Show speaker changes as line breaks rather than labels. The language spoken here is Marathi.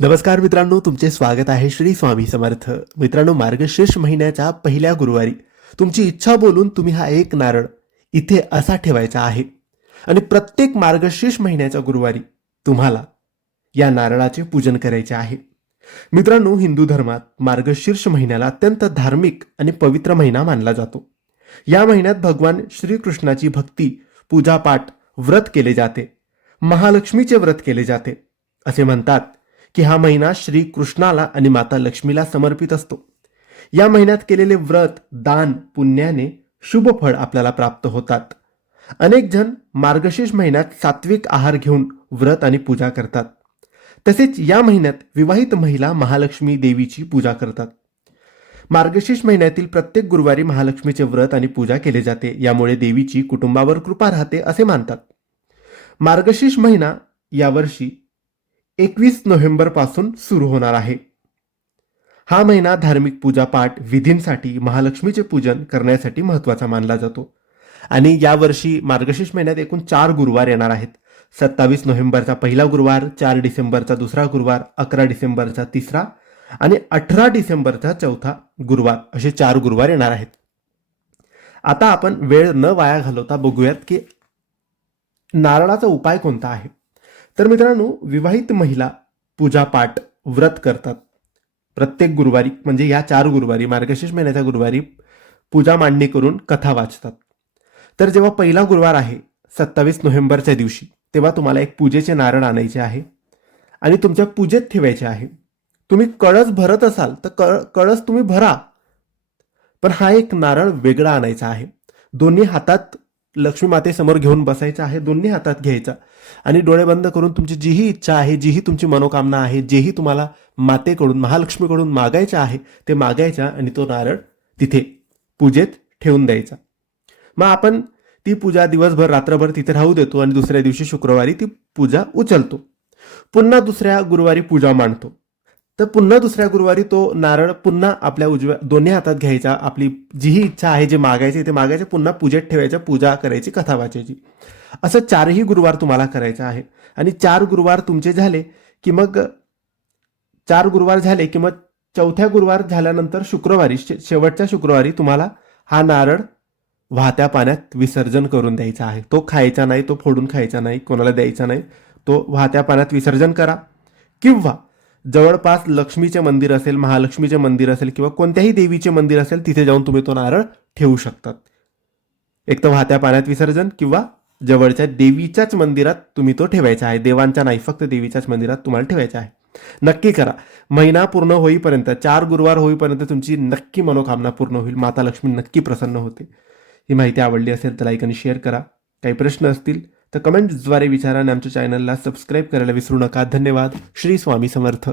नमस्कार मित्रांनो तुमचे स्वागत आहे श्री स्वामी समर्थ. मित्रांनो मार्गशीर्ष महिन्याच्या पहिल्या गुरुवारी तुमची इच्छा बोलून तुम्ही हा एक नारळ इथे असा ठेवायचा आहे. आणि प्रत्येक मार्गशीर्ष महिन्याच्या गुरुवारी तुम्हाला या नारळाचे पूजन करायचे आहे. मित्रांनो हिंदू धर्मात मार्गशीर्ष महिन्याला अत्यंत धार्मिक आणि पवित्र महिना मानला जातो. या महिन्यात भगवान श्रीकृष्णाची भक्ती पूजापाठ व्रत केले जाते. महालक्ष्मीचे व्रत केले जाते. असे म्हणतात की हा महिना श्री कृष्णाला आणि माता लक्ष्मीला समर्पित असतो. या महिन्यात केलेले व्रत दान पुण्याने शुभ फळ आपल्याला प्राप्त होतात. अनेक जण मार्गशीर्ष महिन्यात सात्विक आहार घेऊन व्रत आणि पूजा करतात. तसेच या महिन्यात विवाहित महिला महालक्ष्मी देवीची पूजा करतात. मार्गशीर्ष महिन्यातील प्रत्येक गुरुवारी महालक्ष्मीचे व्रत आणि पूजा केले जाते यामुळे देवीची कुटुंबावर कृपा राहते असे मानतात. मार्गशीर्ष महिना यावर्षी एकवीस नोव्हेंबरपासून सुरू होणार आहे. हा महिना धार्मिक पूजापाठ विधींसाठी महालक्ष्मीचे पूजन करण्यासाठी महत्त्वाचा मानला जातो. आणि यावर्षी मार्गशीर्ष महिन्यात एकूण चार गुरुवार येणार आहेत. सत्तावीस नोव्हेंबरचा पहिला गुरुवार चार डिसेंबरचा दुसरा गुरुवार अकरा डिसेंबरचा तिसरा आणि अठरा डिसेंबरचा चौथा गुरुवार असे चार गुरुवार येणार आहेत. आता आपण वेळ न वाया घालवता बघूयात की नारळाचा उपाय कोणता आहे? तर मित्रांनो विवाहित महिला पूजापाठ व्रत करतात. प्रत्येक गुरुवारी म्हणजे या चार गुरुवारी मार्गशीर्ष महिन्याच्या गुरुवारी पूजा मांडणी करून कथा वाचतात. तर जेव्हा पहिला गुरुवार आहे सत्तावीस नोव्हेंबरच्या दिवशी तेव्हा तुम्हाला एक पूजेचे नारळ आणायचे आहे आणि तुमच्या पूजेत ठेवायचे आहे. तुम्ही कळस भरत असाल तर कळ कळस तुम्ही भरा. पण हा एक नारळ वेगळा आणायचा आहे. दोन्ही हातात लक्ष्मी मातेसमोर घेऊन बसायचं आहे दोन्ही हातात घ्यायचा. आणि डोळे बंद करून तुमची जीही इच्छा आहे जीही तुमची मनोकामना आहे जेही तुम्हाला मातेकडून महालक्ष्मीकडून मागायचं आहे ते मागायचा आणि तो नारळ तिथे पूजेत ठेवून द्यायचा. मग आपण ती पूजा दिवसभर रात्रभर तिथे राहू देतो आणि दुसऱ्या दिवशी शुक्रवारी ती पूजा उचलतो. पुन्हा दुसऱ्या गुरुवारी पूजा मांडतो. तर पुन्हा दुसऱ्या गुरुवारी तो नारळ पुन्हा आपल्या उजव्या दोन्ही हातात घ्यायचा. आपली जीही इच्छा आहे जे मागायचे ते मागायचे. पुन्हा पूजेत ठेवायचं पूजा करायची कथा वाचायची. असं चारही गुरुवार तुम्हाला करायचं आहे. आणि चार गुरुवार तुमचे झाले की मग चार गुरुवार झाले की मग चौथ्या गुरुवार झाल्यानंतर शुक्रवारी शे- शेवटच्या शुक्रवारी तुम्हाला हा नारळ वाहत्या पाण्यात विसर्जन करून द्यायचा आहे. तो खायचा नाही तो फोडून खायचा नाही कोणाला द्यायचा नाही. तो वाहत्या पाण्यात विसर्जन करा. किंवा जवळपास लक्ष्मीचे मंदिर असेल महालक्ष्मीचे मंदिर असेल किंवा कोणत्याही देवीचे मंदिर असेल तिथे जाऊन तुम्ही तो नारळ ठेवू शकतात. एक तर वाहत्या पाण्यात विसर्जन किंवा जवळच्या देवीच्याच मंदिरात तुम्ही तो ठेवायचा आहे. देवांच्या नाही फक्त देवीच्याच मंदिरात तुम्हाला ठेवायचा आहे. नक्की करा. महिना पूर्ण होईपर्यंत चार गुरुवार होईपर्यंत तुमची नक्की मनोकामना पूर्ण होईल. माता लक्ष्मी नक्की प्रसन्न होते. ही माहिती आवडली असेल तर लाईक आणि शेअर करा. काही प्रश्न असतील तर कमेंट्सद्वारे विचारा आणि आमच्या चॅनलला सबस्क्राईब करायला विसरू नका. धन्यवाद. श्री स्वामी समर्थ.